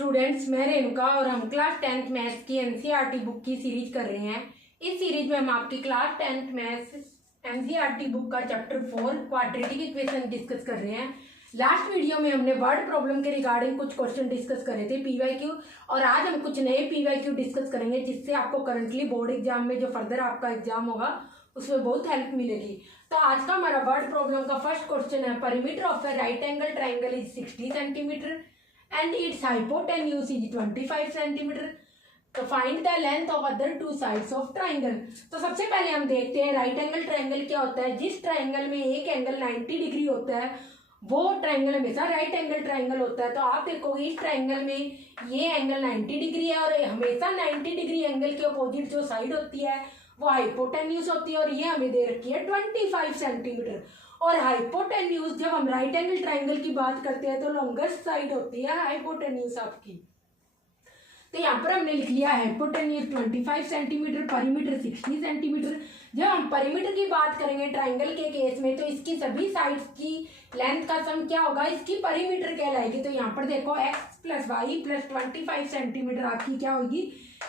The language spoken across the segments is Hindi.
स्टूडेंट्स, मैं रेणुका और हम क्लास 10th मैथ्स की एनसीईआरटी बुक की सीरीज कर रहे हैं। इस सीरीज में हम आपकी class 10th maths NCERT book का चैप्टर 4 क्वाड्रेटिक इक्वेशन डिस्कस कर रहे हैं। लास्ट वीडियो में हमने वर्ड प्रॉब्लम के रिगार्डिंग कुछ क्वेश्चन डिस्कस करे थे पीवाईक्यू, और आज हम कुछ नए पीवाईक्यू डिस्कस करेंगे जिससे आपको करंटली बोर्ड एग्जाम में जो फर्दर आपका एग्जाम होगा उसमें बहुत हेल्प मिलेगी। तो आज का हमारा वर्ड प्रॉब्लम का फर्स्ट क्वेश्चन है, perimeter of a right angle triangle is 60 centimeter and its hypotenuse is 25 centimeter. तो find the length of other two sides of triangle. तो सबसे पहले हम देखते हैं राइट एंगल ट्राइंगल क्या होता है। जिस ट्राइंगल में एक एंगल 90 डिग्री होता है वो ट्राइंगल हमेशा राइट एंगल ट्राइंगल होता है। तो आप देखोगे इस ट्राइंगल में ये एंगल 90 डिग्री है और हमेशा 90 डिग्री एंगल के अपोजिट जो साइड होती है वो हाइपोटेन्यूज होती है, और ये हमें दे रखी है 25 सेंटीमीटर। और हाइपोटेन्यूज जब हम राइट एंगल ट्राइंगल की बात करते हैं तो लॉन्गेस्ट साइड होती है हाइपोटेन्यूज आपकी। तो यहाँ पर हमने लिख लिया हाइपोटेन्यूज 25 सेंटीमीटर, परिमीटर 60 सेंटीमीटर। जब हम परिमीटर की बात करेंगे ट्राइंगल के केस में तो इसकी सभी साइड्स की लेंथ का सम क्या होगा, इसकी परिमीटर कहलाएगी। तो यहाँ पर देखो x प्लस वाई प्लस 25 सेंटीमीटर आपकी क्या होगी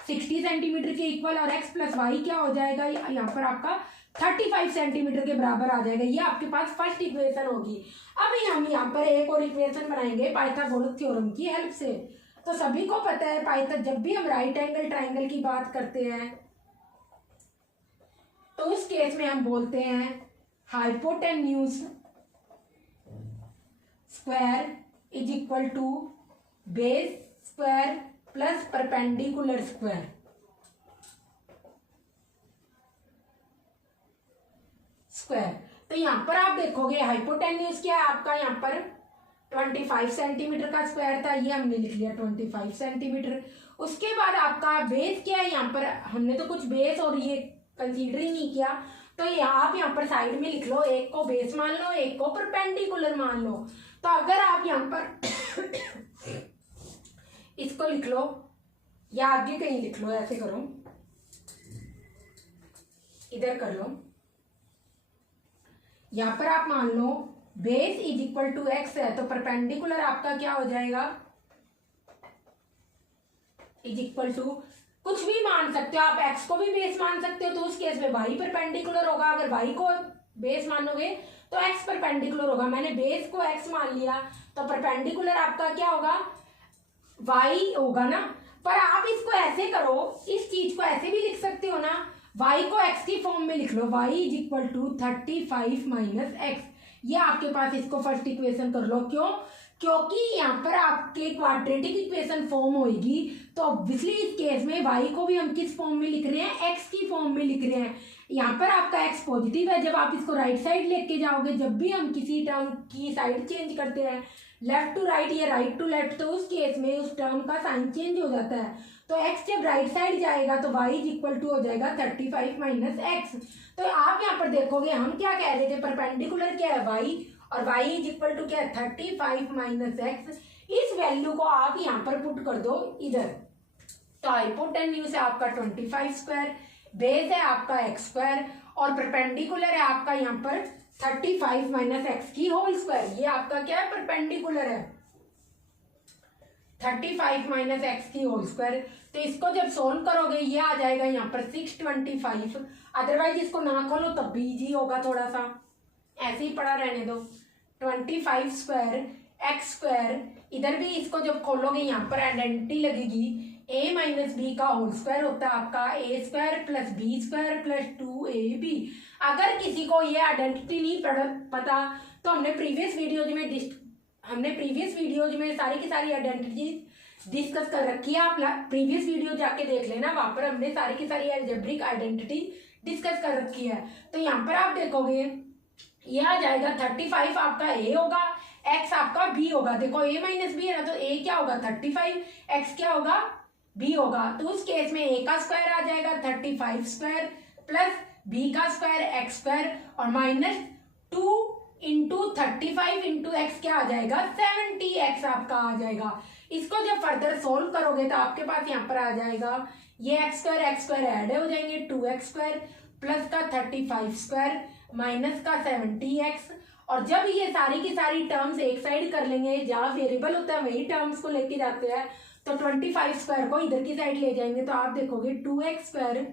60 सेंटीमीटर के इक्वल, और x प्लस वाई क्या हो जाएगा यहाँ पर आपका 35 सेंटीमीटर के बराबर आ जाएगा। ये आपके पास फर्स्ट इक्वेशन होगी। अब हम यहाँ पर एक और इक्वेशन बनाएंगे पाइथागोरस थ्योरम की हेल्प से। तो सभी को पता है जब भी हम राइट एंगल ट्राइंगल की बात करते हैं तो उस केस में हम बोलते हैं hypotenuse square is equal to base square plus perpendicular square. तो यहाँ पर आप देखोगे हाइपोटेन्यूज क्या है आपका, यहाँ पर 25 सेंटीमीटर का स्क्वायर था, ये हमने लिख लिया 25 सेंटीमीटर। उसके बाद आपका बेस क्या है, यहाँ पर हमने तो कुछ बेस और ये कंसीडर ही नहीं किया, तो ये आप यहाँ पर साइड में लिख लो, एक को बेस मान लो एक को परपेंडिकुलर मान लो। तो अगर आप यहाँ पर इसको लिख लो या आगे कहीं लिख लो, ऐसे करो, इधर कर लो, यहाँ पर आप मान लो base is equal to X है तो परपेंडिकुलर आपका क्या हो जाएगा इज इक्वल टू कुछ भी मान सकते हो आप, एक्स को भी बेस मान सकते हो तो उस केस में वाई परपेंडिकुलर होगा। अगर वाई को बेस मानोगे तो एक्स परपेंडिकुलर होगा। मैंने बेस को एक्स मान लिया तो परपेंडिकुलर आपका क्या होगा वाई होगा ना। पर आप इसको ऐसे करो, इस चीज को ऐसे भी लिख सकते हो ना, y को x की फॉर्म में लिख लो, y is equal to 35 minus x. ये आपके पास इसको फर्स्ट इक्वेशन कर लो। क्यों? क्योंकि यहाँ पर आपके क्वाड्रेटिक इक्वेशन फॉर्म होगी तो ऑब्वियसली इस केस में y को भी हम किस फॉर्म में लिख रहे हैं, x की फॉर्म में लिख रहे हैं। यहाँ पर आपका x पॉजिटिव है, जब आप इसको राइट साइड लेके जाओगे, जब भी हम किसी टर्म की साइड चेंज करते हैं लेफ्ट टू राइट या राइट टू लेफ्ट, तो उस केस में उस टर्म का साइन चेंज हो जाता है। तो x जब राइट साइड जाएगा तो y इज इक्वल टू हो जाएगा 35 माइनस एक्स। तो आप यहाँ पर देखोगे हम क्या कह रहे थे, परपेंडिकुलर क्या है y, और y इज इक्वल टू क्या है 35 माइनस एक्स। इस वैल्यू को आप यहाँ पर पुट कर दो इधर। तो हाइपोटेन्यूज है आपका 25 स्क्वायर, बेस है आपका एक्स स्क्वायर, और परपेंडिकुलर है आपका यहाँ पर 35 माइनस एक्स की होल स्क्वायर। ये आपका क्या है परपेंडिकुलर है 35 माइनस एक्स की होल स्क्वायर। तो इसको जब सोल्व करोगे ये आ जाएगा यहाँ पर 625। अदरवाइज इसको ना खोलो तब भी इजी होगा, थोड़ा सा ऐसे ही पड़ा रहने दो। 25 स्क्वायर एक्स स्क्वायर, इधर भी इसको जब खोलोगे यहाँ पर आइडेंटिटी लगेगी, a माइनस बी का होल स्क्वायर होता है आपका a square plus B square plus 2ab। अगर किसी को ये आइडेंटिटी नहीं पता तो हमने प्रीवियस वीडियोज में सारी की सारी आइडेंटिटी डिस्कस कर रखी है। आप प्रीवियस वीडियो जाके देख लेना, वहां पर हमने सारी की सारी अलजेब्रिक आइडेंटिटी डिस्कस कर रखी है। तो यहाँ पर आप देखोगे ये आ जाएगा 35 आपका a होगा, x आपका b होगा। देखो a माइनस बी है ना, तो a क्या होगा 35, x क्या होगा b होगा। तो उस केस में a का स्क्वायर आ जाएगा 35 स्क्वायर प्लस b का स्क्वायर x स्क्वायर, और माइनस 2 इंटू 35 इंटू एक्स क्या आ जाएगा 70x आपका आ जाएगा। इसको जब फर्दर सोल्व करोगे तो आपके पास यहाँ पर आ जाएगा ये एक्स स्क्वायर ऐड हो जाएंगे 2x स्क्वायर प्लस का 35 स्क्वायर माइनस का 70x, और जब ये सारी की सारी टर्म्स एक साइड कर लेंगे, जहाँ वेरिएबल होता है वही टर्म्स को लेके जाते हैं, तो 25 स्क्वायर को इधर की साइड ले जाएंगे तो आप देखोगे 2x square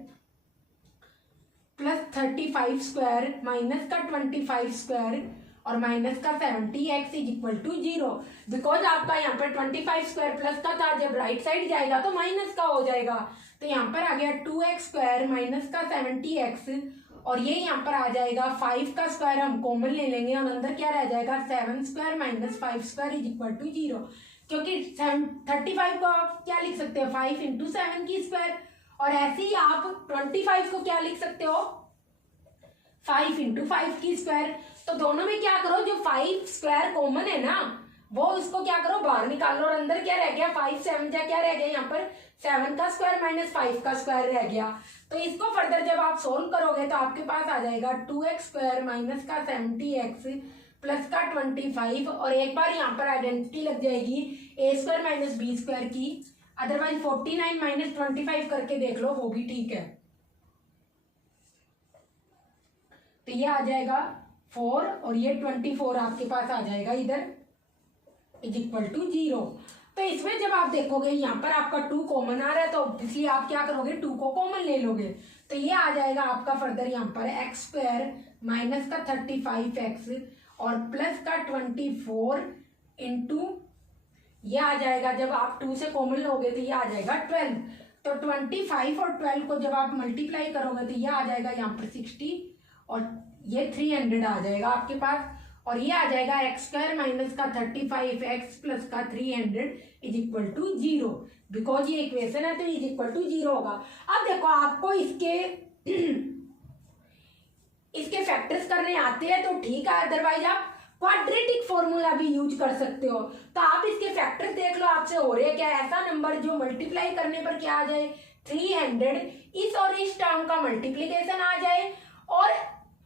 plus 35 square minus का 25 स्क्वायर और माइनस का 70x is equal to 0। Because आपका यहाँ पर 25 स्क्वायर प्लस का था, जब राइट साइड जाएगा तो माइनस का हो जाएगा। तो यहाँ पर आ गया 2x स्क्वायर माइनस का 70x और ये यहाँ पर आ जाएगा 5 का स्क्वायर हम कॉमन ले लेंगे और अंदर क्या रह जाएगा 7 square minus 5 square is equal to 0। क्योंकि 35 को आप क्या लिख सकते हो 5 इंटू 7 की स्क्वायर, और ऐसे ही आप 25 को क्या लिख सकते हो 5 इंटू 5 की स्क्वायर। तो दोनों में क्या करो, जो 5 स्क्वायर कॉमन है ना वो उसको क्या करो बाहर निकालो और अंदर क्या रह गया 5 7 जा क्या रह गया यहाँ पर 7 का स्क्वायर माइनस 5 का स्क्वायर रह गया। तो इसको फर्दर जब आप सोल्व करोगे तो आपके पास आ जाएगा 2x स्क्वायर माइनस का 70x प्लस का 25 और एक बार यहाँ पर आइडेंटिटी लग जाएगी a square minus B square की। अदरवाइज 49 माइनस 25 करके देख लो वो भी ठीक है। तो ये आ जाएगा 4 और ये 24 आपके पास आ जाएगा इधर इज इक्वल टू 0। तो इसमें जब आप देखोगे यहाँ पर आपका 2 कॉमन आ रहा है तो इसलिए आप क्या करोगे 2 को कॉमन ले लोगे। तो ये आ जाएगा आपका फर्दर यहाँ पर x स्क्वायर माइनस का 35x और प्लस का 24 इंटू ये आ जाएगा, जब आप 2 से कॉमन लोगे तो ये आ जाएगा 12। तो 25 और 12 को जब आप मल्टीप्लाई करोगे तो ये आ जाएगा यहाँ पर 60 और ये 300 आ जाएगा आपके पास और ये आ जाएगा x स्क्वायर माइनस का 35x प्लस का 300 इज इक्वल टू 0। बिकॉज ये इक्वेशन है तो इज इक्वल टू 0 होगा। अब देखो आपको इसके फैक्टर्स करने आते हैं तो ठीक है, अदरवाइज आप क्वाड्रेटिक फॉर्मूला भी यूज कर सकते हो। तो आप इसके फैक्टर्स देख लो आपसे हो रहे क्या, ऐसा नंबर जो मल्टीप्लाई करने पर क्या आ जाए 300, इस और इस टर्म का मल्टीप्लीकेशन आ जाए और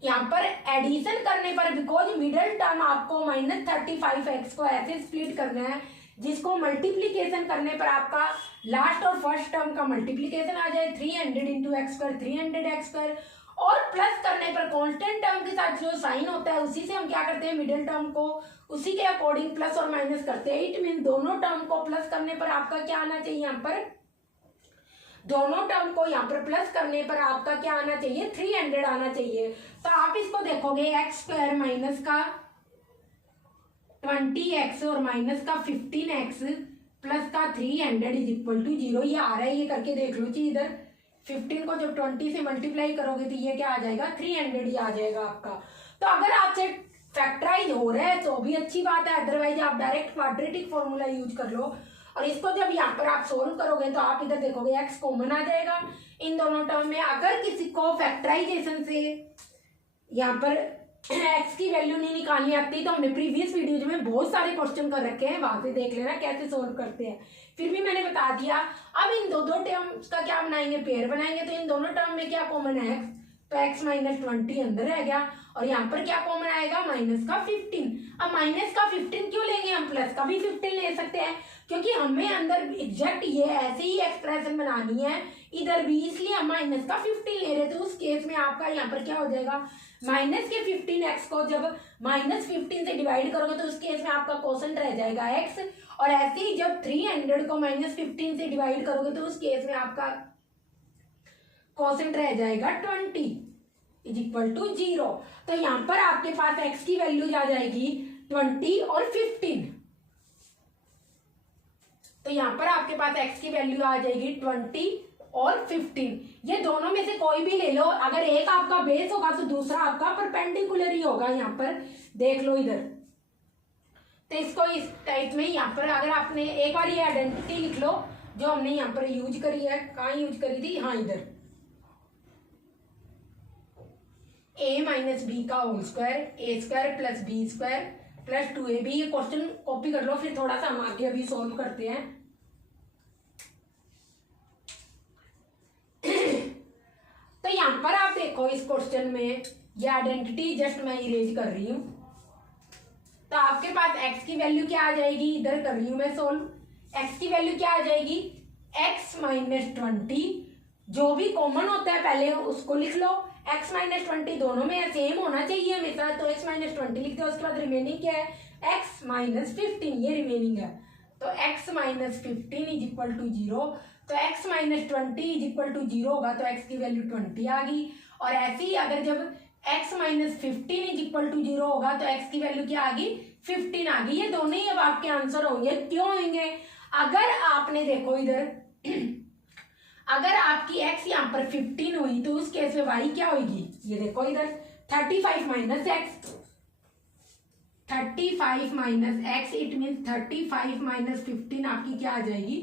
यहाँ पर एडिशन करने पर बिकॉज मिडिल टर्म आपको माइनस 35x को ऐसे स्प्लिट करना है जिसको मल्टीप्लीकेशन करने पर आपका लास्ट और फर्स्ट टर्म का मल्टीप्लीकेशन आ जाए 300 into x square 300x square और प्लस करने पर कांस्टेंट टर्म के साथ जो साइन होता है उसी से हम क्या करते हैं मिडिल टर्म को उसी के अकॉर्डिंग प्लस और माइनस करते हैं। इट मीन दोनों टर्म को प्लस करने पर आपका क्या आना चाहिए, यहाँ पर दोनों टर्म को यहाँ पर प्लस करने पर आपका क्या आना चाहिए 300 आना चाहिए। तो आप इसको देखोगे x स्क्वायर माइनस का 20x और माइनस का 15x प्लस का 300 इज इक्वल टू 0। ये आ रहा है, ये करके देख लो जी। इधर 15 को जब 20 से मल्टीप्लाई करोगे तो ये क्या आ जाएगा 300 ही आ जाएगा आपका। तो अगर आपसे फैक्टराइज हो रहा है तो भी अच्छी बात है, अदरवाइज आप डायरेक्ट क्वाड्रेटिक फॉर्मूला यूज कर लो और इसको जब यहाँ पर आप सोल्व करोगे तो आप इधर देखोगे x कॉमन आ जाएगा इन दोनों टर्म में। अगर किसी को फैक्टराइजेशन से यहाँ पर x की वैल्यू नहीं निकालनी आती तो हमने प्रीवियस वीडियोज में बहुत सारे क्वेश्चन कर रखे हैं, वहां से देख लेना कैसे सोल्व करते हैं। फिर भी मैंने बता दिया। अब इन दो टर्म्स का क्या बनाएंगे, पेयर बनाएंगे। तो इन दोनों टर्म में क्या कॉमन है x, तो x माइनस 20 अंदर रह गया और यहाँ पर क्या कॉमन आएगा माइनस का 15। अब माइनस का 15 क्यों लेंगे, हम प्लस का भी 15 ले सकते हैं क्योंकि हमें अंदर एग्जैक्ट ये ऐसे ही एक्सप्रेशन बनानी है इधर भी, इसलिए हम माइनस का 15 ले रहे थे। उस केस में आपका यहाँ पर क्या हो जाएगा माइनस के 15x को जब माइनस 15 से डिवाइड करोगे तो उस केस में आपका क्वोशंट रह जाएगा x और ऐसे ही जब 300 को माइनस 15 से डिवाइड करोगे तो उस केस में आपका क्वोशंट रह जाएगा 20 इज इक्वल टू 0। तो यहाँ पर आपके पास x की वैल्यू आ जाएगी 20 और 15। तो यहाँ पर आपके पास x की वैल्यू आ जाएगी 20 और 15। ये दोनों में से कोई भी ले लो, अगर एक आपका बेस होगा तो दूसरा आपका परपेंडिकुलर ही होगा। यहाँ पर देख लो इधर, तो इसको इस टाइप में यहाँ पर अगर आपने एक बार ये आइडेंटिटी लिख लो जो हमने यहाँ पर यूज करी है, कहाँ यूज करी थी, हाँ इधर a माइनस बी का whole square A square plus B square plus 2ab। ये क्वेश्चन कॉपी कर लो, फिर थोड़ा सा हम आगे अभी सोल्व करते हैं। तो यहाँ पर आप देखो इस क्वेश्चन में ये आइडेंटिटी जस्ट मैं इरेज कर रही हूं। तो आपके पास x की वैल्यू क्या आ जाएगी, इधर कर रही हूं मैं सोल्व। x की वैल्यू क्या आ जाएगी x माइनस 20, जो भी कॉमन होता है पहले उसको लिख लो। x माइनस 20 दोनों में सेम होना चाहिए हमेशा, तो x माइनस 20 लिखते हो। उसके बाद रिमेनिंग क्या है x माइनस 15, ये रिमेनिंग है। तो x minus 15 is equal to 0, तो x minus 20 is equal to 0 होगा, तो x की वैल्यू 20 आ गई। और ऐसे ही अगर जब x minus 15 is equal to 0 होगा तो x की वैल्यू क्या आ गई, 15 आ गई। ये दोनों ही अब आपके आंसर होंगे। क्यों होंगे, अगर आपने देखो इधर अगर आपकी x यहाँ पर 15 हुई तो उस केस में y क्या होगी, ये देखो इधर 35 minus x, 35 minus x, it mean 35 minus 15 आपकी क्या आ जाएगी,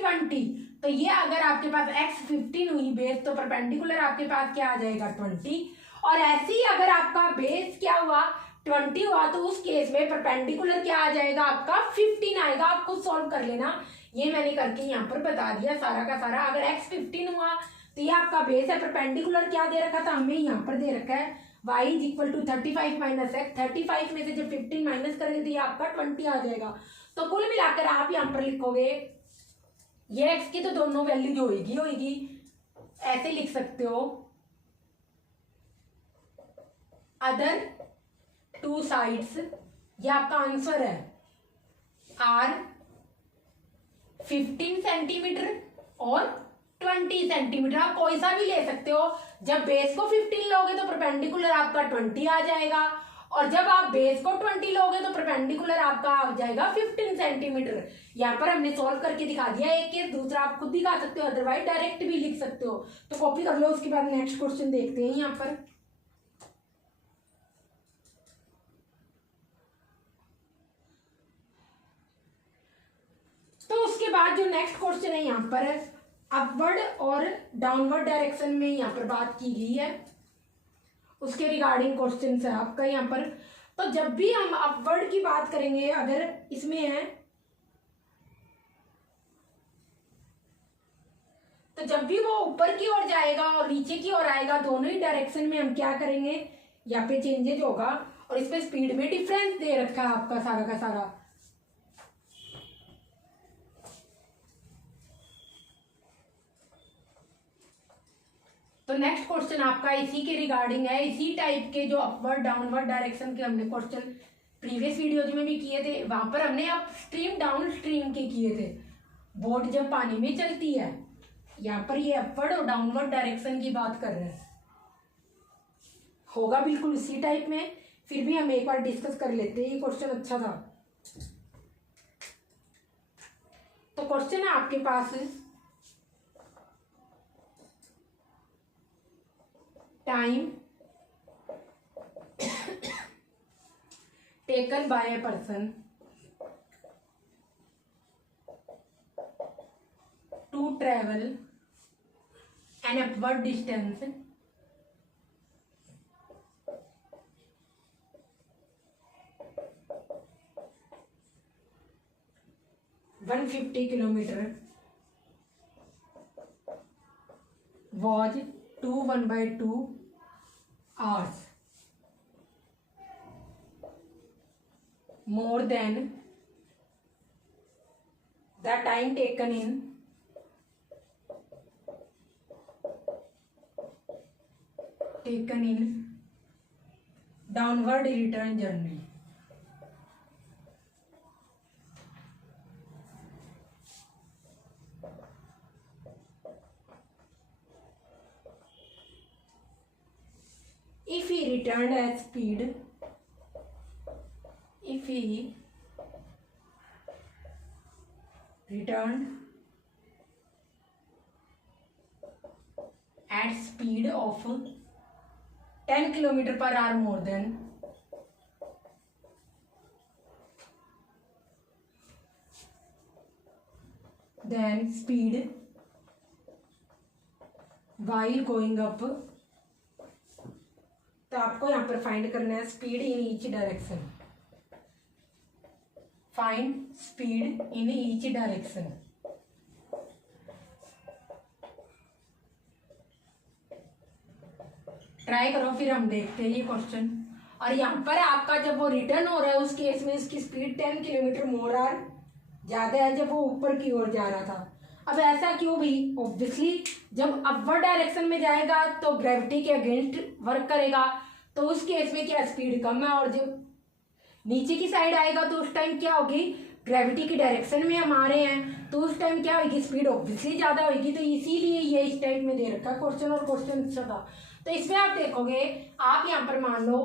20। तो ये अगर आपके पास x 15 हुई बेस, तो परपेंडिकुलर आपके पास क्या आ जाएगा, 20। और ऐसे ही अगर आपका बेस क्या हुआ, 20 हुआ, तो उस केस में परपेंडिकुलर क्या आ जाएगा, आपका 15 आएगा। आप खुद सॉल्व कर लेना, ये मैंने करके यहाँ पर बता दिया सारा का सारा। अगर x 15 हुआ तो ये आपका बेस है, परपेंडिकुलर क्या दे रखा था हमें, यहाँ पर दे रखा है y is equal to 35 minus x. 35 में से जब 15 माइनस करेंगे तो ये आपका 20 आ जाएगा। तो कुल मिलाकर आप यहाँ पर लिखोगे, ये x की तो दोनों वैल्यू जो होगी ऐसे लिख सकते हो, अदर टू साइड्स, ये आपका आंसर है, आर 15 सेंटीमीटर और 20 सेंटीमीटर। आप कोई सा भी ले सकते हो। जब बेस को 15 लोगे तो परपेंडिकुलर आपका 20 आ जाएगा, और जब आप बेस को 20 लोगे तो परपेंडिकुलर आपका आ जाएगा 15 सेंटीमीटर। यहाँ पर हमने सॉल्व करके दिखा दिया एक केस, दूसरा आप खुद दिखा सकते हो, अदरवाइज डायरेक्ट भी लिख सकते हो। तो कॉपी कर लो, उसके बाद नेक्स्ट क्वेश्चन देखते हैं यहाँ पर। तो उसके बाद जो नेक्स्ट क्वेश्चन है यहाँ पर अपवर्ड और डाउनवर्ड डायरेक्शन में यहाँ पर बात की गई है, उसके रिगार्डिंग क्वेश्चन है आपका यहाँ पर। तो जब भी हम अपवर्ड की बात करेंगे, अगर इसमें है तो जब भी वो ऊपर की ओर जाएगा और नीचे की ओर आएगा, दोनों ही डायरेक्शन में हम क्या करेंगे, यहाँ पे चेंजेज होगा। और इसमें स्पीड में डिफरेंस दे रखा है आपका सारा का सारा। तो नेक्स्ट क्वेश्चन आपका इसी के रिगार्डिंग है, इसी टाइप के जो अपवर्ड डाउनवर्ड डायरेक्शन के हमने क्वेश्चन प्रीवियस वीडियोज में भी किए थे। वहां पर हमने अप स्ट्रीम डाउन स्ट्रीम के किए थे, बोट जब पानी में चलती है। यहाँ पर ये अपवर्ड और डाउनवर्ड डायरेक्शन की बात कर रहे हैं, होगा बिल्कुल इसी टाइप में। फिर भी हम एक बार डिस्कस कर लेते हैं, ये क्वेश्चन अच्छा था। तो क्वेश्चन है आपके पास, time taken by a person to travel an upward distance 150 kilometer was 1/2 hours more than the time taken in downward return journey. If he returned at speed, if he returned at speed of 10 km per hour more than speed while going up, तो आपको यहाँ पर फाइंड करना है speed in each direction, find speed in each direction. Try करो, फिर हम देखते हैं ये क्वेश्चन। और यहाँ पर आपका जब वो रिटर्न हो रहा है उस केस में इसकी स्पीड 10 किलोमीटर मोर आर ज्यादा है, जब वो ऊपर की ओर जा रहा था। अब ऐसा क्यों भी, ऑब्वियसली जब अपवर्ड डायरेक्शन में जाएगा तो ग्रेविटी के अगेंस्ट वर्क करेगा, तो उस केस में क्या स्पीड कम है, और जब नीचे की साइड आएगा तो उस टाइम क्या होगी, ग्रेविटी की डायरेक्शन में हम आ रहे हैं, तो उस टाइम क्या होगी, स्पीड ऑब्वियसली ज़्यादा होगी। तो इसीलिए ये इस टाइप में दे रखा है क्वेश्चन, और क्वेश्चन अच्छा था। तो इसमें आप देखोगे, आप यहाँ पर मान लो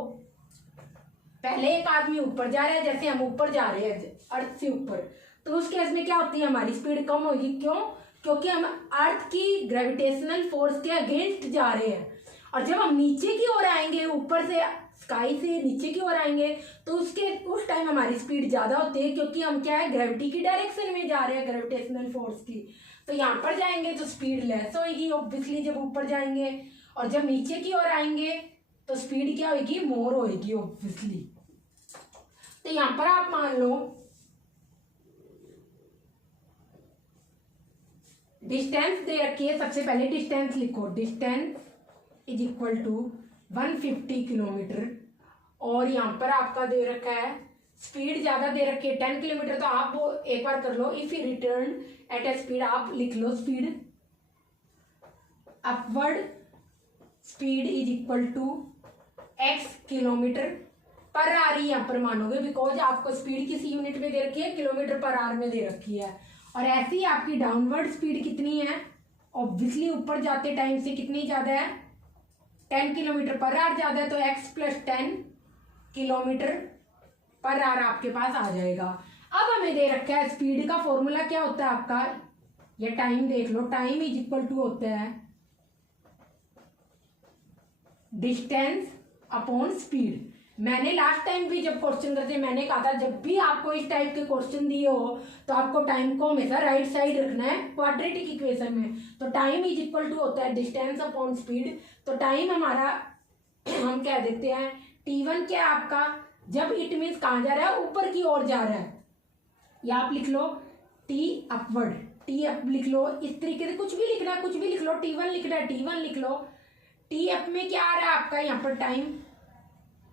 पहले एक आदमी ऊपर जा रहा है, जैसे हम ऊपर जा रहे हैं अर्थ से ऊपर, तो उस केस में क्या होती है, हमारी स्पीड कम होगी। क्यों? क्योंकि हम अर्थ की ग्रेविटेशनल फोर्स के अगेंस्ट जा रहे हैं। और जब हम नीचे की ओर आएंगे, ऊपर से स्काई से नीचे की ओर आएंगे, तो उस टाइम हमारी स्पीड ज़्यादा होती है, क्योंकि हम क्या है, ग्रेविटी की डायरेक्शन में जा रहे हैं, ग्रेविटेशनल फोर्स की। तो यहाँ पर जाएंगे तो स्पीड लेस होगी ऑब्वियसली जब ऊपर जाएंगे, और जब नीचे की ओर आएंगे तो स्पीड क्या होगी, मोर होगी ऑब्वियसली। तो यहाँ पर आप मान लो डिस्टेंस दे रखी है, सबसे पहले डिस्टेंस लिखो, distance is equal to 150 kilometre, और यहाँ पर आपका दे रखा है स्पीड ज़्यादा दे रखी है 10 किलोमीटर। तो आप वो एक बार कर लो, if you return at a speed, आप लिख लो speed upward speed is equal to x kilometre per hour यहाँ पर मानोगे, बिकॉज आपको स्पीड किसी यूनिट में दे रखी है, किलोमीटर पर आवर में दे रखी है। और ऐसे ही आपकी डाउनवर्ड स्पीड कितनी है, ऑब्वियसली ऊपर जाते टाइम से कितनी ज़्यादा है, 10 किलोमीटर पर आवर ज़्यादा है, तो x + 10 किलोमीटर पर आवर आपके पास आ जाएगा। अब हमें दे रखा है स्पीड का फॉर्मूला क्या होता है आपका, ये टाइम देख लो, टाइम इज इक्वल टू होता है डिस्टेंस अपॉन स्पीड। मैंने लास्ट टाइम भी जब क्वेश्चन करते मैंने कहा था, जब भी आपको इस टाइप के क्वेश्चन दिए हो तो आपको टाइम को हमेशा राइट साइड रखना है क्वाड्रेटिक इक्वेशन में। तो टाइम इज इक्वल टू होता है डिस्टेंस अपॉन स्पीड। तो टाइम हमारा हम कह देते हैं t1 क्या है आपका, जब इट मीन्स कहाँ जा रहा है, ऊपर की ओर जा रहा है, या आप लिख लो t अपवर्ड, t अप लिख लो, इस तरीके से कुछ भी लिखना है, कुछ भी लिख लो, t1 लिखना है t1 लिख लो। t अप में क्या आ रहा है आपका, यहाँ पर टाइम,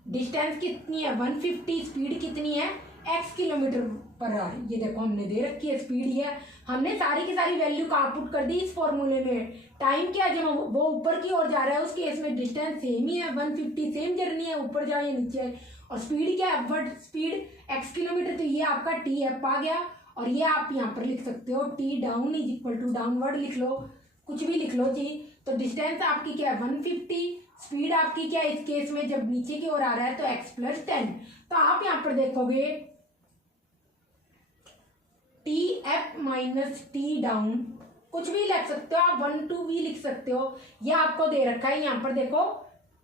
डिस्टेंस कितनी है 150, स्पीड कितनी है x किलोमीटर पर आवर। ये देखो हमने दे रखी है स्पीड, ये हमने सारी की सारी वैल्यू कहाँ पुट कर दी इस फॉर्मूले में। टाइम क्या है, जब वो ऊपर की ओर जा रहा है उस केस में डिस्टेंस सेम ही है 150, सेम जर्नी है, ऊपर जाए या नीचे आए। और स्पीड क्या है, अपवर्ड स्पीड x किलोमीटर, तो ये आपका t अप आ गया। और ये आप यहाँ पर लिख सकते हो t down is equal to, downward लिख लो, कुछ भी लिख लो जी। तो डिस्टेंस आपकी क्या है 150, स्पीड आपकी क्या है इस केस में, जब नीचे की ओर आ रहा है तो x + 10। तो आप यहाँ पर देखोगे t up minus t down, कुछ भी लिख सकते हो आप, 1 2 भी लिख सकते हो। ये आपको दे रखा है, यहाँ पर देखो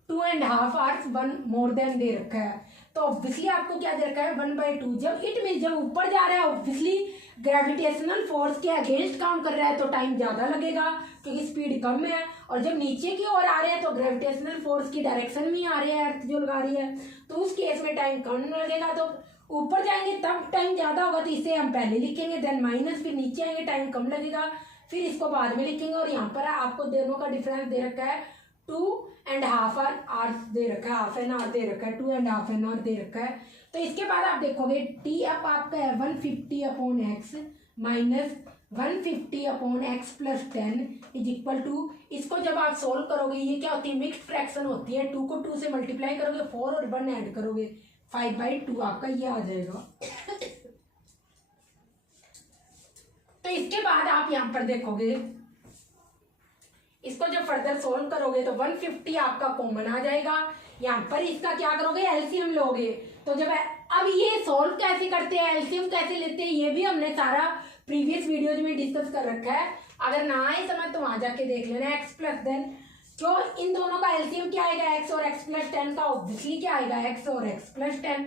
2.5 आवर्स 1 मोर देन दे रखा है। तो ऑब्वियसली आपको क्या दे रखा है 1/2। जब इट मीन जब ऊपर जा रहा है ऑब्वियसली ग्रेविटेशनल फोर्स के अगेंस्ट काम कर रहा है, तो टाइम ज़्यादा लगेगा क्योंकि स्पीड कम है। और जब नीचे की ओर आ रहे हैं तो ग्रेविटेशनल फोर्स की डायरेक्शन में आ रहे हैं, अर्थ जो लगा रही है, तो उस केस में टाइम कम लगेगा। तो ऊपर जाएंगे तब टाइम ज़्यादा होगा, तो इसे हम पहले लिखेंगे, देन माइनस, फिर नीचे आएंगे टाइम कम लगेगा, फिर इसको बाद में लिखेंगे। और यहाँ पर आपको दोनों का डिफरेंस दे रखा है 2.5 आवर्स दे रखा है, हाफ एन आवर दे रखा है, 2.5 एन आवर दे रखा है। तो इसके बाद आप देखोगे टी अप आपका है 150 upon x minus 150 upon x + 10 is equal to, इसको जब आप सोल्व करोगे ये क्या होती है, मिक्स्ड फ्रैक्शन होती है। 2 को 2 से मल्टीप्लाई करोगे, 4 और 1 ऐड करोगे, 5/2 आपका ये आ जाएगा। तो इसके बाद आप यहाँ पर देखोगे, इसको जब फर्दर सोल्व करोगे तो 150 आपका कॉमन आ जाएगा। यहाँ पर इसका क्या करोगे, एलसीएम लोगे। तो जब अब ये सोल्व कैसे करते हैं, एलसीएम कैसे लेते हैं, ये भी हमने सारा प्रीवियस वीडियोज में डिस्कस कर रखा है। अगर ना आए समझ तो वहां जाके देख लेना। x + 10, जो इन दोनों का एलसीएम क्या आएगा, x और x + 10 का ऑब्वियसली क्या आएगा, x और x + 10।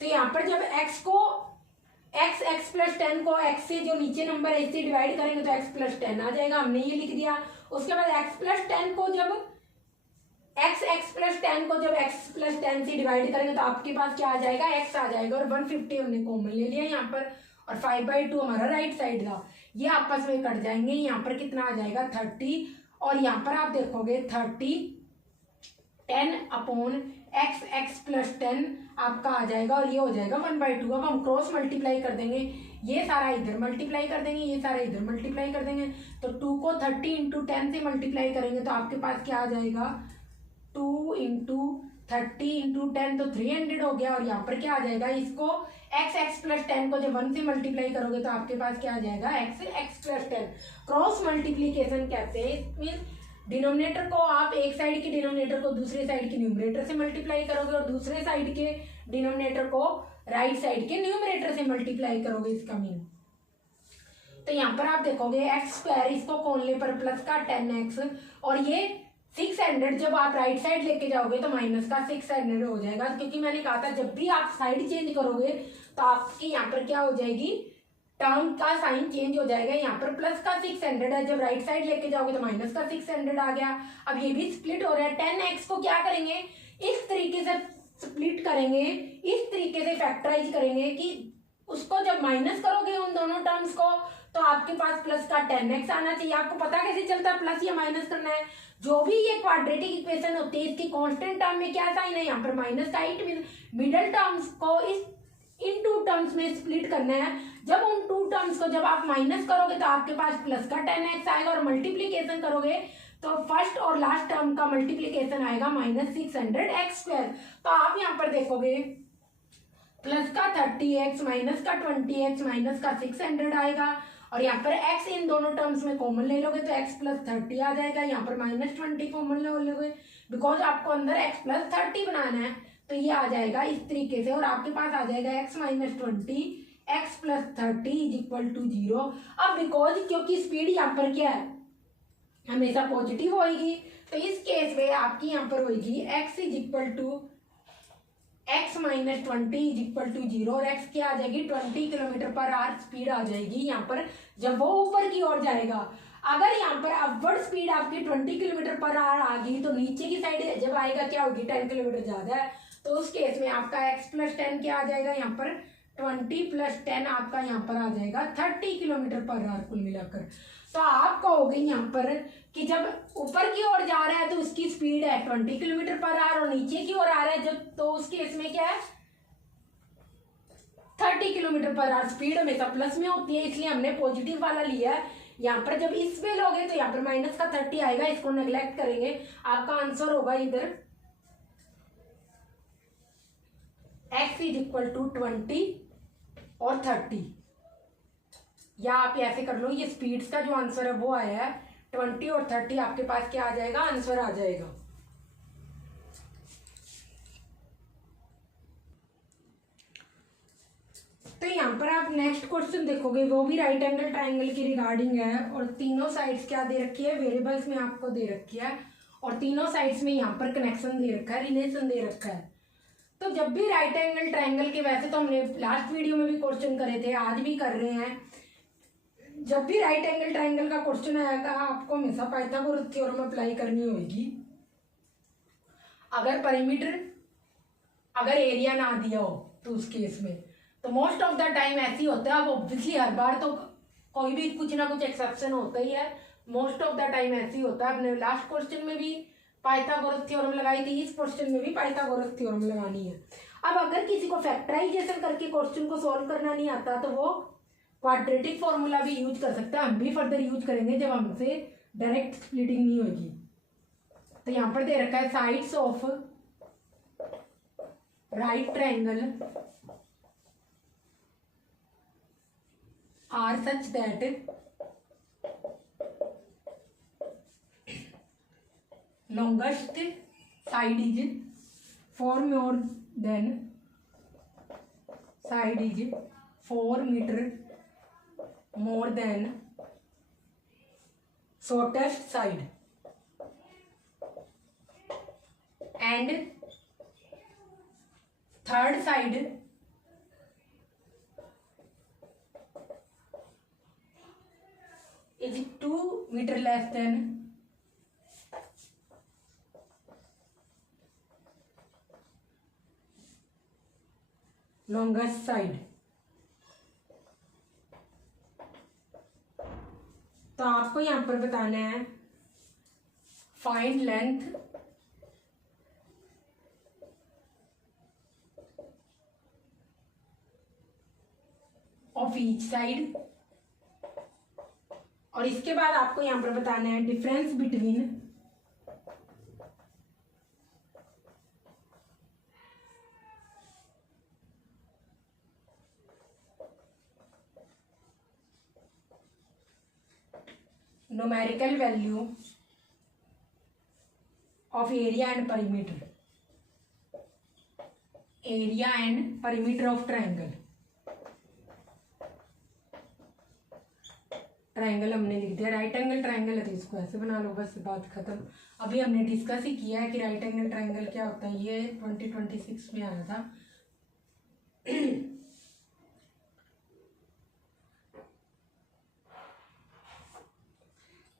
तो यहाँ पर जब x + 10 को x से जो नीचे नंबर है इससे डिवाइड करेंगे तो x + 10 आ जाएगा, हमने ये लिख दिया। उसके बाद x + 10 को जब x + 10 को जब x + 10 से डिवाइड करेंगे तो आपके पास क्या आ जाएगा, x आ जाएगा। और 150 हमने कॉमन ले लिया यहाँ पर, और 5/2 हमारा राइट साइड था, ये आपस में कट जाएंगे। यहाँ पर कितना आ जाएगा 30, और यहाँ पर आप देखोगे 30 10 अपॉन x + 10 आपका आ जाएगा, और ये हो जाएगा 1/2। अब हम क्रॉस मल्टीप्लाई कर देंगे, ये सारा इधर मल्टीप्लाई कर देंगे, ये सारा इधर मल्टीप्लाई कर देंगे। तो 2 को 30 × 10 से मल्टीप्लाई करेंगे तो आपके पास क्या आ जाएगा, 2 × 30 इंटू 10 तो 300 हो गया। और यहाँ पर क्या आ जाएगा, इसको x प्लस 10 को जब 1 से मल्टीप्लाई करोगे तो आपके पास क्या आ जाएगा, x प्लस 10। क्रॉस मल्टीप्लीकेशन कहते हैं, मीन डिनोमिनेटर को आप एक साइड के डिनोमिनेटर को दूसरे साइड के न्यूमरेटर से मल्टीप्लाई करोगे और दूसरे साइड के डिनोमिनेटर को राइट साइड के न्यूमरेटर से मल्टीप्लाई करोगे, इसका मीन। तो यहाँ पर आप देखोगे एक्स स्क्वायर, इसको कोनले पर प्लस का 10x, और ये 600 जब आप राइट साइड लेके जाओगे तो माइनस का 600 हो जाएगा, क्योंकि मैंने कहा था जब भी आप साइड चेंज करोगे तो आपकी यहाँ पर क्या हो जाएगी, टर्म का साइन चेंज हो जाएगा। यहाँ पर प्लस का 600 है, जब राइट साइड लेके जाओगे तो माइनस का 600 आ गया। अब ये भी स्प्लिट हो रहा है। 10x को क्या करेंगे, इस तरीके से स्प्लिट करेंगे, इस तरीके से फैक्टराइज करेंगे कि उसको जब माइनस करोगे उन दोनों टर्म्स को तो आपके पास प्लस का 10x आना चाहिए। आपको पता कैसे चलता है प्लस या माइनस करना है, जो भी ये क्वाड्रेटिक इक्वेशन होती है इसकी कांस्टेंट टर्म में क्या साइन है, यहाँ पर माइनस का। इट मीन मिडल टर्म्स को इन टू टर्म्स में स्प्लिट करना है। जब उन टू टर्म्स को जब आप माइनस करोगे तो आपके पास प्लस का 10x आएगा, और मल्टीप्लीकेशन करोगे तो फर्स्ट और लास्ट टर्म का मल्टीप्लीकेशन आएगा -600x²। तो आप यहाँ पर देखोगे प्लस का 30x माइनस का 20x माइनस का 600 आएगा, और यहाँ पर x इन दोनों टर्म्स में कॉमन ले लोगे तो x प्लस 30 आ जाएगा। यहाँ पर -20 कॉमन ले लोगे बिकॉज आपको अंदर x प्लस 30 बनाना है, तो ये आ जाएगा इस तरीके से, और आपके पास आ जाएगा x minus 20 x plus 30 is equal to 0। अब बिकॉज क्योंकि स्पीड यहाँ पर क्या है, हमेशा पॉजिटिव होगी, तो इस केस में आपकी यहाँ पर होगी x is equal to x minus 20 is equal to 0, और x क्या आ जाएगी 20 किलोमीटर पर आवर स्पीड आ जाएगी यहाँ पर जब वो ऊपर की ओर जाएगा। अगर यहाँ पर अपवर्ड स्पीड आपकी 20 किलोमीटर पर आवर आ गई तो नीचे की साइड जब आएगा क्या होगी, 10 किलोमीटर ज्यादा है, तो उस केस में आपका x प्लस 10 क्या आ जाएगा, यहाँ पर 20 प्लस 10 आपका यहाँ पर आ जाएगा 30 किलोमीटर पर आवर कुल मिलाकर। तो आप कहोगे यहाँ पर कि जब ऊपर की ओर जा रहा है तो उसकी स्पीड है 20 किलोमीटर पर आवर, और नीचे की ओर आ रहा है जब, तो उस केस में क्या है 30 किलोमीटर पर आवर। स्पीड हमेशा प्लस में होती है, इसलिए हमने पॉजिटिव वाला लिया है। यहाँ पर जब इस पे लोगे तो यहाँ पर माइनस का 30 आएगा, इसको नेग्लेक्ट करेंगे, आपका आंसर होगा इधर x इज इक्वल टू 20 और 30, या आप ऐसे कर लो, ये स्पीड्स का जो आंसर है वो आया है 20 और 30, आपके पास क्या आ जाएगा, आंसर आ जाएगा। तो यहाँ पर आप नेक्स्ट क्वेश्चन देखोगे, वो भी राइट एंगल ट्राइंगल की रिगार्डिंग है, और तीनों साइड्स क्या दे रखी है, वेरिएबल्स में आपको दे रखी है, और तीनों साइड्स में यहाँ पर कनेक्शन दे रखा है, रिलेशन दे रखा है। तो जब भी राइट एंगल ट्राइंगल के, वैसे तो हमने लास्ट वीडियो में भी क्वेश्चन करे थे, आज भी कर रहे हैं, जब भी राइट एंगल ट्राइंगल का क्वेश्चन आएगा आपको हमेशा पाइथागोरस थ्योरम अप्लाई करनी होगी। अगर परिमीटर, अगर एरिया ना दिया हो तो उस केस में तो मोस्ट ऑफ द टाइम ऐसे ही होता है। अब ऑब्वियसली हर बार तो कोई भी कुछ ना कुछ एक्सेप्शन होता ही है, मोस्ट ऑफ द टाइम ऐसे ही होता है। हमने लास्ट क्वेश्चन में भी पाइथागोरस थ्योरम लगाई थी, इस क्वेश्चन में भी पाइथागोरस थ्योरम लगानी है। अब अगर किसी को फैक्टराइजेशन करके क्वेश्चन को सॉल्व करना नहीं आता तो वो क्वाड्रेटिक फॉर्मूला भी यूज कर सकता है, हम भी फर्दर यूज करेंगे जब हमसे डायरेक्ट स्प्लिटिंग नहीं होगी। तो यहाँ पर दे रखा है sides of right triangle are such that longest side is 4 more than side is 4 meter more than shortest side, and third side is 2 meter less than longest side। तो आपको यहाँ पर बताना है find length of each side, और इसके बाद आपको यहाँ पर बताना है difference between numerical value of area and perimeter of triangle हमने लिख दिया। राइट एंगल ट्राइंगल है तो इसको ऐसे बना लो, बस बात खत्म। अभी हमने डिस्कस ही किया है कि राइट एंगल ट्राइंगल क्या होता है, ये 2026 में आया था।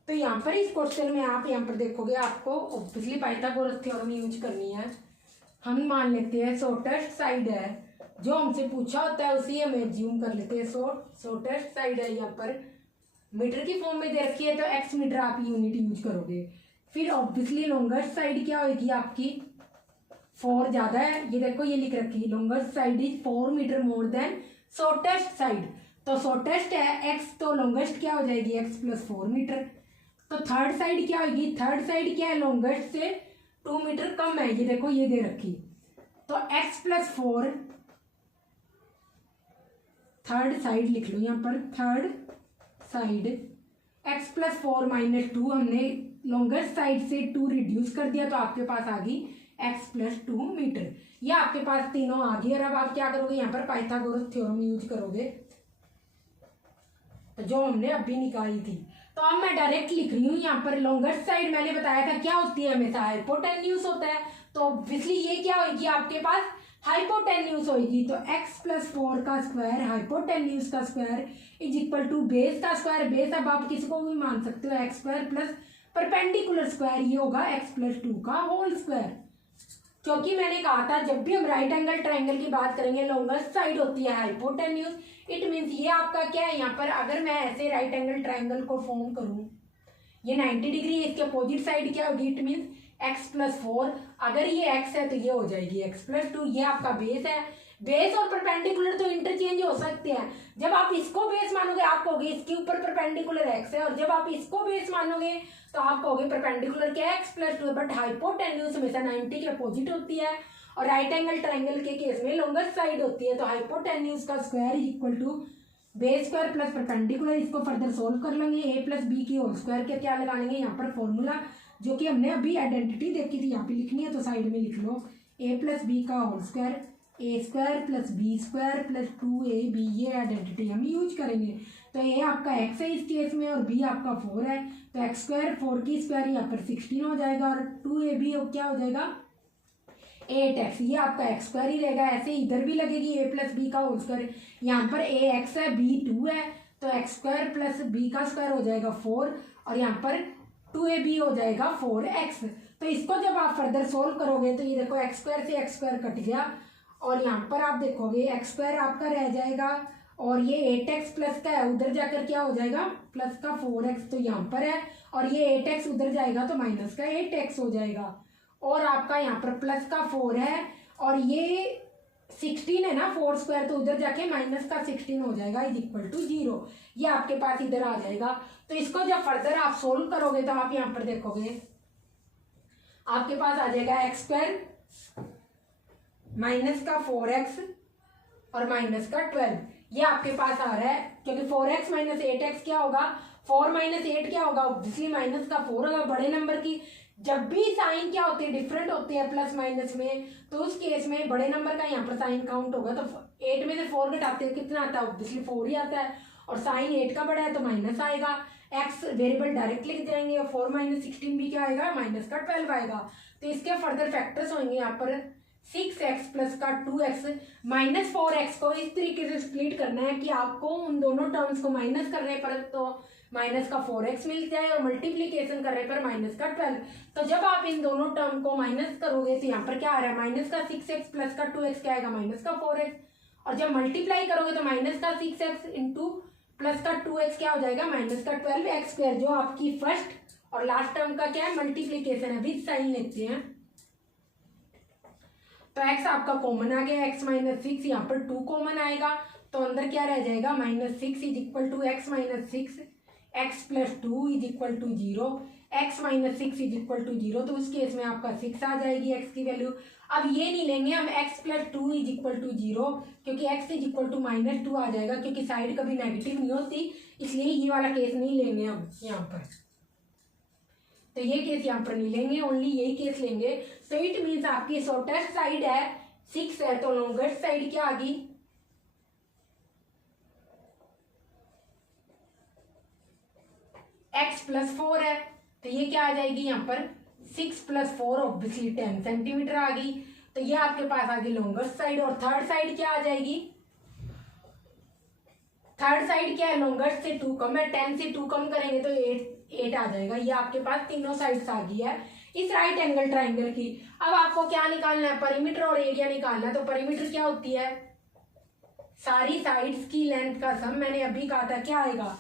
तो यहाँ पर इस क्वेश्चन में आप यहाँ पर देखोगे, आपको ऑब्वियसली पाइथागोरस थ्योरम यूज करनी है। हम मान लेते हैं शॉर्टेस्ट साइड है, जो हमसे पूछा होता है उसी हम एज्यूम कर लेते हैं। शॉर्टेस्ट साइड है यहाँ पर मीटर की फॉर्म में दे रखी है, तो एक्स मीटर आप यूनिट यूज करोगे। फिर ऑब्वियसली लॉन्गेस्ट साइड क्या होगी आपकी, 4 ज़्यादा है, ये देखो ये लिख रखी है, longest side is 4 metre more than shortest side. तो शॉर्टेस्ट है एक्स, तो लॉन्गेस्ट क्या हो जाएगी एक्स प्लस 4 मीटर। तो थर्ड साइड क्या होगी, थर्ड साइड क्या है, लॉन्गेस्ट से 2 मीटर कम है, ये देखो ये दे रखी। तो एक्स प्लस 4 थर्ड साइड लिख लो यहाँ पर, third side x plus 4 minus 2, हमने लॉन्गेस्ट साइड से 2 रिड्यूस कर दिया, तो आपके पास आ गई एक्स प्लस 2 मीटर। ये आपके पास तीनों आ गई। और अब आप क्या करोगे, यहाँ पर पाइथागोरस थ्योरम यूज करोगे, तो जो हमने अभी निकाली थी। तो अब मैं डायरेक्ट लिख रही हूँ यहाँ पर, लॉन्गेस्ट साइड मैंने बताया था क्या होती है, हमेशा हाइपोटेन्यूज होता है। तो ऑब्वियसली ये क्या होगी आपके पास, हाइपोटेन्यूज होगी। तो x प्लस 4 का स्क्वायर हाइपोटेन्यूज का square is equal to base का स्क्वायर। बेस अब आप किसी को भी मान सकते हो, x square plus perpendicular square, ये होगा एक्स प्लस 2 का होल स्क्वायर। क्योंकि मैंने कहा था जब भी हम राइट एंगल ट्राइंगल की बात करेंगे, लॉन्गेस्ट साइड होती है हाइपोटेन्यूज। इट मीन्स ये आपका क्या है, यहाँ पर अगर मैं ऐसे राइट एंगल ट्राइंगल को फॉर्म करूँ, ये 90 डिग्री है, इसके अपोजिट साइड क्या होगी, इट मीन्स एक्स प्लस 4। अगर ये एक्स है तो ये हो जाएगी एक्स प्लस 2। ये आपका बेस है। बेस और परपेंडिकुलर तो इंटरचेंज हो सकते हैं। जब आप इसको बेस मानोगे आप कहोगे इसके ऊपर परपेंडिकुलर एक्स है, और जब आप इसको बेस मानोगे तो आप कहोगे परपेंडिकुलर क्या है, एक्स प्लस 2। बट हाइपोटेन्यूज हमेशा 90 के अपोजिट होती है, और राइट एंगल ट्राइंगल के केस में लॉन्गेस्ट साइड होती है। तो हाइपोटेन्यूज का square is equal to base square plus perpendicular. इसको फर्दर सोल्व कर लेंगे, ए प्लस बी की होल स्क्वायर के क्या लगा लेंगे यहाँ पर फॉर्मूला, जो कि हमने अभी आइडेंटिटी देखी थी, यहाँ पे लिखनी है तो साइड में लिख लो। ए प्लस बी का whole square, A square plus B square plus 2ab, ये आइडेंटिटी हम यूज करेंगे। तो ए आपका एक्स है इस केस में, और बी आपका 4 है, तो एक्स स्क्वायर 4 की स्क्वायर यहाँ पर 16 हो जाएगा, और 2ab क्या हो जाएगा 8x, ये आपका एक्स स्क्वायर ही रहेगा। ऐसे इधर भी लगेगी ए प्लस बी का होल स्क्वायर, यहाँ पर ए एक्स है बी 2 है, तो एक्स स्क्वायर प्लस बी का स्क्वायर हो जाएगा 4, और यहाँ पर 2ab हो जाएगा 4x। तो इसको जब आप फर्दर सोल्व करोगे तो ये देखो एक्स स्क्वायर से एक्स स्क्वायर कट गया, और यहाँ पर आप देखोगे एक्स स्क्वायर आपका रह जाएगा, और ये 8x प्लस का है, उधर जाकर क्या हो जाएगा प्लस का 4x, तो यहाँ पर है, और ये 8x उधर जाएगा तो माइनस का 8x हो जाएगा, और आपका यहाँ पर प्लस का 4 है, और ये 16 है ना 4 स्क्वायर, तो उधर जाके माइनस का 16 हो जाएगा इज इक्वल टू 0। ये आपके पास इधर आ जाएगा। तो इसको जब फर्दर आप सोल्व करोगे तो आप यहाँ पर देखोगे आपके पास आ जाएगा एक्स स्क्वायर माइनस का 4x और माइनस का 12, ये आपके पास आ रहा है, क्योंकि 4x माइनस 8x क्या होगा, 4 माइनस 8 क्या होगा, ऑब्वियसली माइनस का 4 होगा। बड़े नंबर की जब भी साइन क्या होती है डिफरेंट होती है प्लस माइनस में, तो उस केस में बड़े नंबर का यहाँ पर साइन काउंट होगा। तो 8 में से 4 घटाते हैं कितना आता है, ऑब्वियसली 4 ही आता है, और साइन 8 का बड़ा है तो माइनस आएगा। एक्स वेरिएबल डायरेक्ट लिख जाएंगे, और 4 माइनस 16 भी क्या आएगा, माइनस का 12 आएगा। तो इसके फर्दर फैक्टर्स होंगे यहाँ पर 6x प्लस का 2x माइनस 4x को इस तरीके से स्प्लिट करना है कि आपको उन दोनों टर्म्स को माइनस करने पर तो माइनस का 4x मिल जाए, और मल्टीप्लीकेशन करने पर माइनस का 12। तो जब आप इन दोनों टर्म को माइनस करोगे तो यहाँ पर क्या आ रहा है, माइनस का 6x प्लस का 2x क्या आएगा, माइनस का 4x, और जब मल्टीप्लाई करोगे तो माइनस का 6x इंटू प्लस का 2x क्या हो जाएगा, माइनस का 12x स्क्वायर, जो आपकी फर्स्ट और लास्ट टर्म का क्या है मल्टीप्लीकेशन है। अभी साइन लेते हैं, तो x आपका कॉमन आ गया, x माइनस 6, यहाँ पर 2 कॉमन आएगा, तो अंदर क्या रह जाएगा, minus 6 is equal to x minus 6, x plus 2 is equal to 0, x minus 6 is equal to 0, तो उस केस में आपका 6 आ जाएगी x की वैल्यू। अब ये नहीं लेंगे हम x plus 2 is equal to 0, क्योंकि x is equal to minus 2 आ जाएगा, क्योंकि साइड कभी नेगेटिव नहीं होती, इसलिए ये वाला केस नहीं लेंगे हम यहाँ पर। तो ये केस यहाँ पर नहीं लेंगे, ओनली यही केस लेंगे। तो इट मीन्स आपकी शॉर्टेस्ट साइड है 6 है, तो लॉन्गेस्ट साइड क्या आ गई x+4 है, तो ये क्या आ जाएगी यहाँ पर 6+4 ऑब्वियसली 10 सेंटीमीटर आ गई। तो ये आपके पास आ गई लॉन्गेस्ट साइड। और थर्ड साइड क्या आ जाएगी, थर्ड साइड क्या है, लॉन्गेस्ट से 2 कम है, 10 से 2 कम करेंगे तो 8 आ जाएगा। ये आपके पास तीनों साइड्स आ गई है इस राइट एंगल ट्राइंगल की। अब आपको क्या निकालना है, परिमीटर और एरिया निकालना है। तो परिमीटर क्या होती है, सारी साइड्स की लेंथ का सम। मैंने अभी कहा था क्या आएगा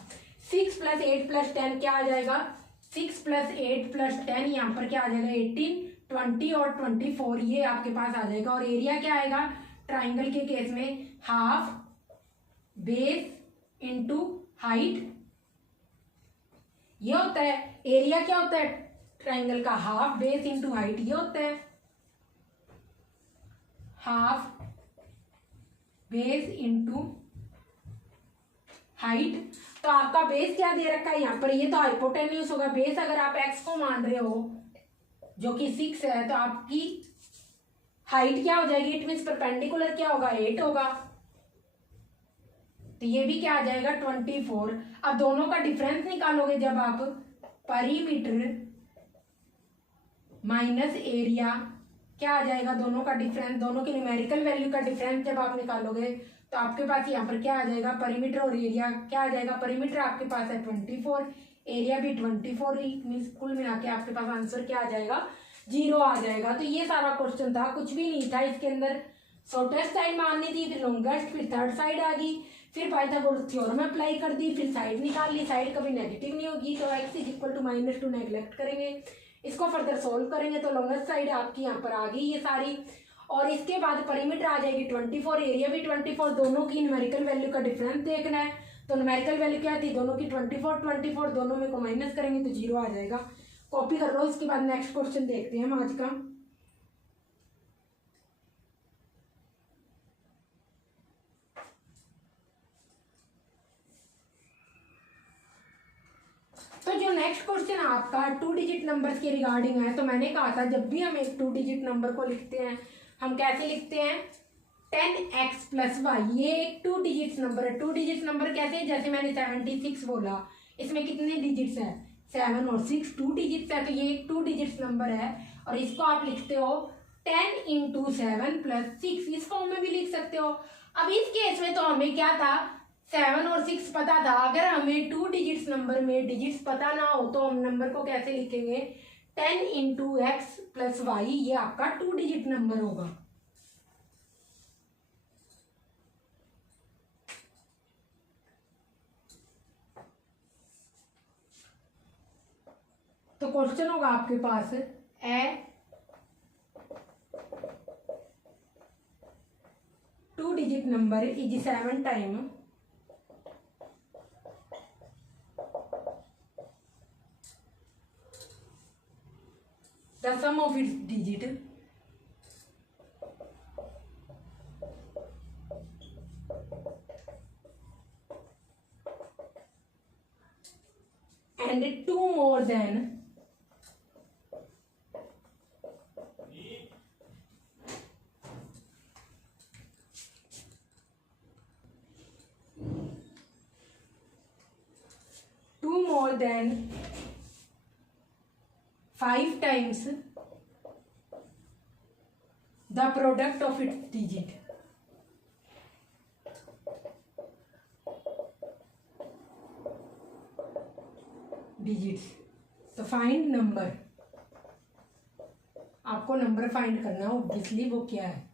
6 + 8 + 10 क्या आ जाएगा 6 + 8 + 10, यहाँ पर क्या आ जाएगा 18, 20 और 24, ये आपके पास आ जाएगा। और एरिया क्या आएगा ट्राइंगल के केस में, हाफ बेस इंटू हाइट। ये होता है एरिया, क्या होता है ट्राइंगल का, हाफ बेस इंटू हाइट। ये होता है हाफ बेस इंटू हाइट। तो आपका बेस क्या दे रखा है यहाँ पर, ये तो हाइपोटेन्यूज होगा। बेस अगर आप x को मान रहे हो जो कि 6 है, तो आपकी हाइट क्या हो जाएगी, इट मीन्स परपेंडिकुलर क्या होगा 8 होगा। तो ये भी क्या आ जाएगा 24। अब दोनों का डिफरेंस निकालोगे जब आप, परिमीटर माइनस एरिया क्या आ जाएगा, दोनों का डिफरेंस, दोनों की न्यूमेरिकल वैल्यू का डिफरेंस जब आप निकालोगे तो आपके पास यहाँ पर क्या आ जाएगा, परिमीटर और एरिया क्या आ जाएगा, परिमीटर आपके पास है 24, एरिया भी 24 ही, मीन्स कुल मिला के आपके पास आंसर क्या आ जाएगा 0 आ जाएगा। तो ये सारा क्वेश्चन था, कुछ भी नहीं था इसके अंदर। शॉर्टेस्ट साइड माननी थी, फिर लॉन्गेस्ट, फिर थर्ड साइड आ गई, फिर पाइथागोरस थ्योरम अप्लाई कर दी, फिर साइड निकाल ली। साइड कभी नेगेटिव नहीं होगी, तो x = -2 नेग्लेक्ट करेंगे, इसको फर्दर सोल्व करेंगे तो लॉन्गेस्ट साइड आपकी यहाँ पर आ गई ये सारी। और इसके बाद परिमीटर आ जाएगी 24, एरिया भी 24, दोनों की न्यूमेरिकल वैल्यू का डिफरेंस देखना है। तो न्यूमेरिकल वैल्यू क्या थी, दोनों की 24, दोनों में को माइनस करेंगे तो 0 आ जाएगा। कॉपी कर लो। इसके बाद नेक्स्ट क्वेश्चन देखते हैं हम आज का। तो जो नेक्स्ट क्वेश्चन आपका 2 डिजिट नंबर्स के रिगार्डिंग है, तो मैंने कहा था जब भी हम एक 2 डिजिट नंबर को लिखते हैं हम कैसे लिखते हैं 10x + y। ये एक 2 डिजिट नंबर है। 2 डिजिट नंबर कैसे है, जैसे मैंने 76 बोला, इसमें कितने डिजिट्स है 7 और 6, 2 डिजिट्स है, तो ये एक 2 डिजिट नंबर है। और इसको आप लिखते हो 10 × 7 + 6, इस फॉर्म में भी लिख सकते हो। अब इस केस में तो हमें क्या था 7 और 6 पता था। अगर हमें 2 डिजिट्स नंबर में डिजिट्स पता ना हो तो हम नंबर को कैसे लिखेंगे 10 × x + y, ये आपका 2 डिजिट नंबर होगा। तो क्वेश्चन होगा आपके पास ए 2 digit number is 7 time the sum of its digit and 2 more than 5 times the product of its digit। Digits. तो फाइंड नंबर, आपको नंबर फाइंड करना है ऑब्वियसली, वो क्या है।